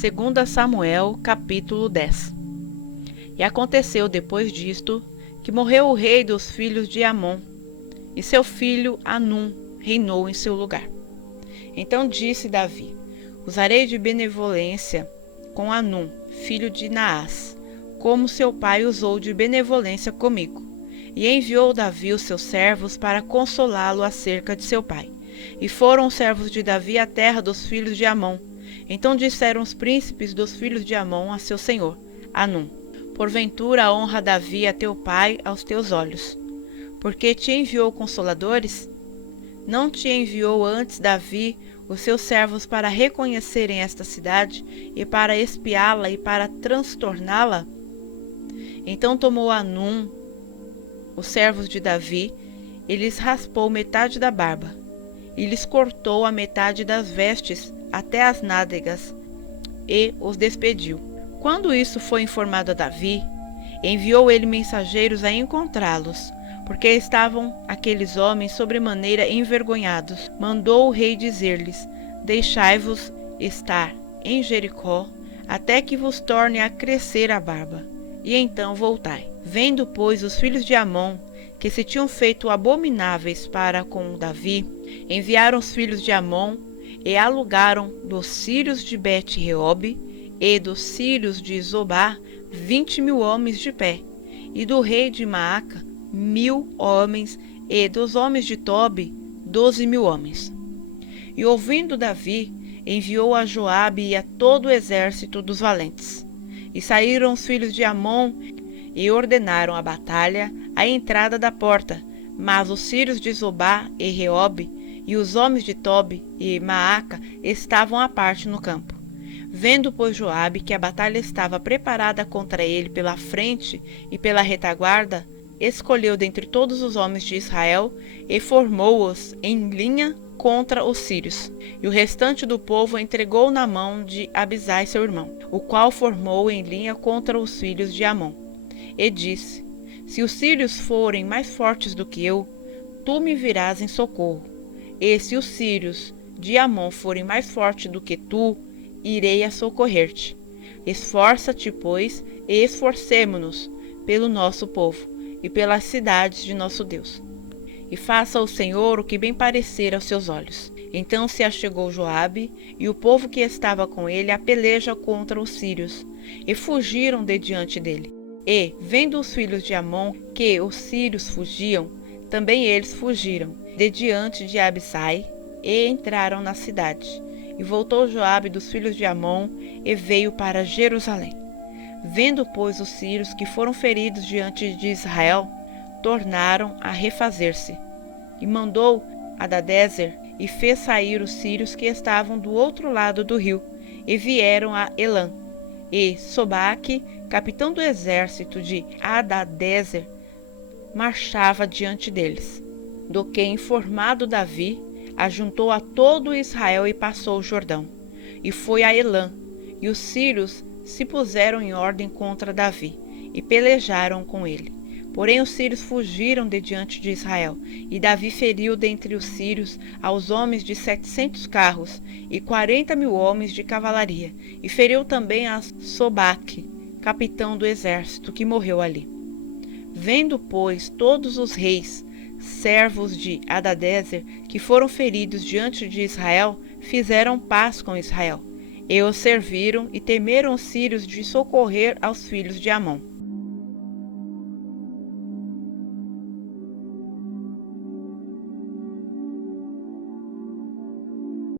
2 Samuel, capítulo 10. E aconteceu depois disto, que morreu o rei dos filhos de Amon, e seu filho Anum reinou em seu lugar. Então disse Davi: usarei de benevolência com Anum, filho de Naás, como seu pai usou de benevolência comigo. E enviou Davi os seus servos para consolá-lo acerca de seu pai. E foram os servos de Davi à terra dos filhos de Amon. Então disseram os príncipes dos filhos de Amon a seu senhor, Anum: porventura honra Davi a teu pai aos teus olhos, porque te enviou consoladores? Não te enviou antes Davi os seus servos para reconhecerem esta cidade, e para espiá-la e para transtorná-la? Então tomou Anum os servos de Davi, e lhes raspou metade da barba, e lhes cortou a metade das vestes até as nádegas, e os despediu. Quando isso foi informado a Davi, enviou ele mensageiros a encontrá-los, porque estavam aqueles homens sobremaneira envergonhados. Mandou o rei dizer-lhes: deixai-vos estar em Jericó, até que vos torne a crescer a barba, e então voltai. Vendo, pois, os filhos de Amon que se tinham feito abomináveis para com Davi, enviaram os filhos de Amon e alugaram dos sírios de Bet-Reobe e dos sírios de Zobá 20.000 homens de pé, e do rei de Maaca 1.000 homens, e dos homens de Tobi 12.000 homens. E ouvindo Davi, enviou a Joabe e a todo o exército dos valentes. E saíram os filhos de Amon e ordenaram a batalha à entrada da porta, mas os sírios de Zobá e Reobe e os homens de Tobi e Maaca estavam à parte no campo. Vendo, pois, Joabe que a batalha estava preparada contra ele pela frente e pela retaguarda, escolheu dentre todos os homens de Israel e formou-os em linha contra os sírios. E o restante do povo entregou na mão de Abisai seu irmão, o qual formou em linha contra os filhos de Amon. E disse: se os sírios forem mais fortes do que eu, tu me virás em socorro. E se os sírios de Amon forem mais fortes do que tu, irei a socorrer-te. Esforça-te, pois, e esforcemo-nos pelo nosso povo e pelas cidades de nosso Deus. E faça o Senhor o que bem parecer aos seus olhos. Então se achegou Joabe e o povo que estava com ele a peleja contra os sírios, e fugiram de diante dele. E, vendo os filhos de Amon que os sírios fugiam, também eles fugiram de diante de Abisai, e entraram na cidade. E voltou Joabe dos filhos de Amon, e veio para Jerusalém. Vendo, pois, os sírios que foram feridos diante de Israel, tornaram a refazer-se. E mandou Hadadezer, e fez sair os sírios que estavam do outro lado do rio, e vieram a Elã. E Sobaque, capitão do exército de Hadadezer, marchava diante deles. Do que, informado Davi, ajuntou a todo Israel e passou o Jordão, e foi a Elã. E os sírios se puseram em ordem contra Davi, e pelejaram com ele. Porém os sírios fugiram de diante de Israel, e Davi feriu dentre os sírios aos homens de 700 carros, e 40.000 homens de cavalaria, e feriu também a Sobaque, capitão do exército, que morreu ali. Vendo, pois, todos os reis, servos de Hadadezer, que foram feridos diante de Israel, fizeram paz com Israel, e os serviram, e temeram os sírios de socorrer aos filhos de Amon.